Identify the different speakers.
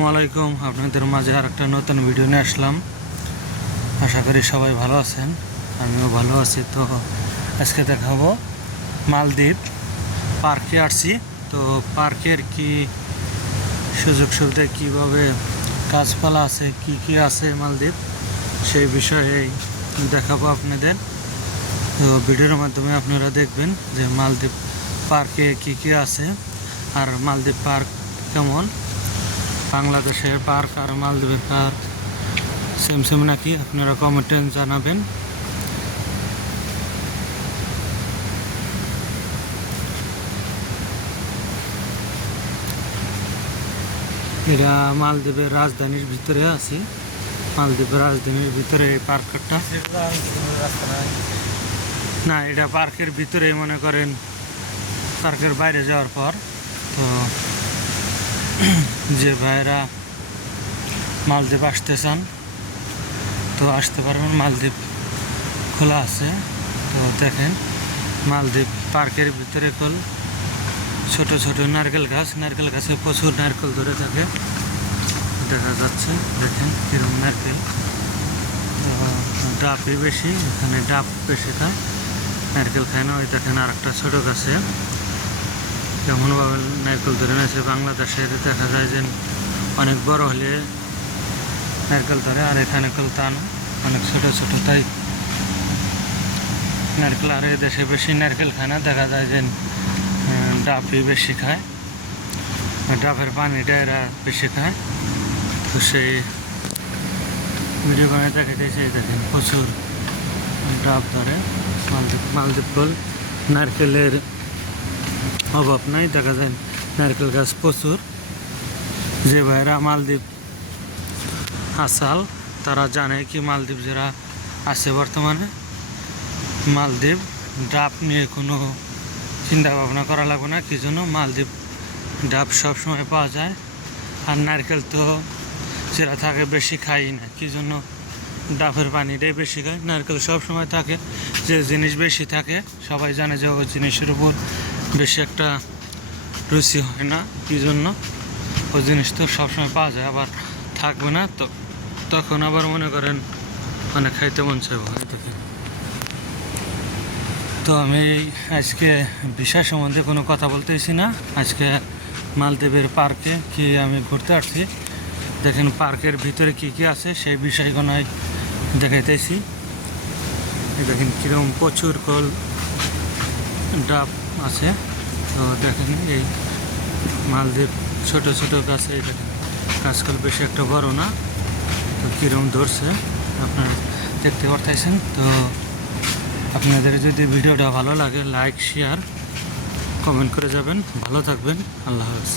Speaker 1: আসসালামু আলাইকুম। আপনাদের মাঝে আর একটা নতুন ভিডিও নিয়ে আসলাম। আশা করি সবাই ভালো আছেন। আমিও ভালো আছি। তো আজকে দেখাবো মালদ্বীপ। পার্কে আসছি। তো পার্কের কি সুযোগ সুবিধা, কীভাবে গাছপালা আছে, কি কি আছে মালদ্বীপ, সেই বিষয়ে দেখাবো আপনাদের। তো ভিডিওর মাধ্যমে আপনারা দেখবেন যে মালদ্বীপ পার্কে কি কি আছে, আর মালদ্বীপ পার্ক কেমন। বাংলাদেশের পার্ক আর মালদ্বীপের পার্ক। সেম সেম নাকি? আপনারা কমেন্টে জানাবেন। এটা মালদ্বীপের রাজধানীর ভিতরে আছি। মালদ্বীপের রাজধানীর ভিতরে এই পার্কটা। না, এটা পার্কের ভিতরে মনে করেন, পার্কের বাইরে যাওয়ার পর। তো যে ভাইরা মালদ্বীপ আসতে চান তো আসতে পারবেন। মালদ্বীপ খোলা আছে, তো দেখেন মালদ্বীপ পার্কের ভিতরে কল ছোট ছোট নারকেল গাছ, নারকেল গাছে প্রচুর নারকেল ধরে থাকে। দেখা যাচ্ছে, দেখেন কিরম নারকেল। ডাবই বেশি, এখানে ডাব বেশি খায়। নারকেল খায় না, ওই দেখেন আর একটা ছোটো গাছে। কেমনভাবে নারকেল ধরে নিয়েছে বাংলাদেশে দেখা যায় যে অনেক বড় হলে নারকেল ধরে আর এখানে কল তা অনেক ছোট ছোট, তাই নারকেল আর দেশে বেশি নারকেল খায় না, দেখা যায় যে ডাবই বেশি খায়। ডাবের পানিটা এরা বেশি খায়। তো সেই ভিডিও বানিয়ে দেখাইতেছে এই দেখেন প্রচুর ডাব ধরে। মালদ্বীপ মালদ্বীপ নারকেলের অভাব নাই, দেখা যায় নারকেল গাছ প্রচুর। যে ভাইরা মালদ্বীপ আসাল, তারা জানে কি মালদ্বীপ যারা আছে বর্তমানে। মালদ্বীপ ডাব নিয়ে কোনো চিন্তা ভাবনা করা লাগবে না, কি জন্য? মালদ্বীপ ডাব সবসময় পাওয়া যায়। আর নারকেল তো যারা থাকে বেশি খাই না, কি জন্য? ডাবের পানিটাই বেশি খায়। নারকেল সব সময় থাকে, যে জিনিস বেশি থাকে, সবাই জানে যে ওই জিনিসের উপর বেশি একটা রুচি হয় না কি জন্য ওই জিনিস তো সবসময় পাওয়া যায়, আবার থাকবে না তো। তখন আবার মনে করেন মানে খাইতে মন চাইব তো আমি আজকে বিষয় সম্বন্ধে কোনো কথা বলতেছি না। আজকে মালদ্বীপের পার্কে কি আমি ঘুরতে আসছি। দেখেন পার্কের ভিতরে কি কি আছে সেই বিষয়গুলো দেখাইতেছি। দেখেন কীরকম প্রচুর কল ডাব আছে। তো দেখেন এই মালদ্বীপ ছোট ছোট গাছে দেখেন গাছগুলো বেশি একটা বড় না। তো কীরকম ধরছে, আপনারা দেখতে পারতেছেন। তো আপনাদের যদি ভিডিওটা ভালো লাগে লাইক শেয়ার কমেন্ট করে যাবেন। ভালো থাকবেন। আল্লাহ হাফেজ।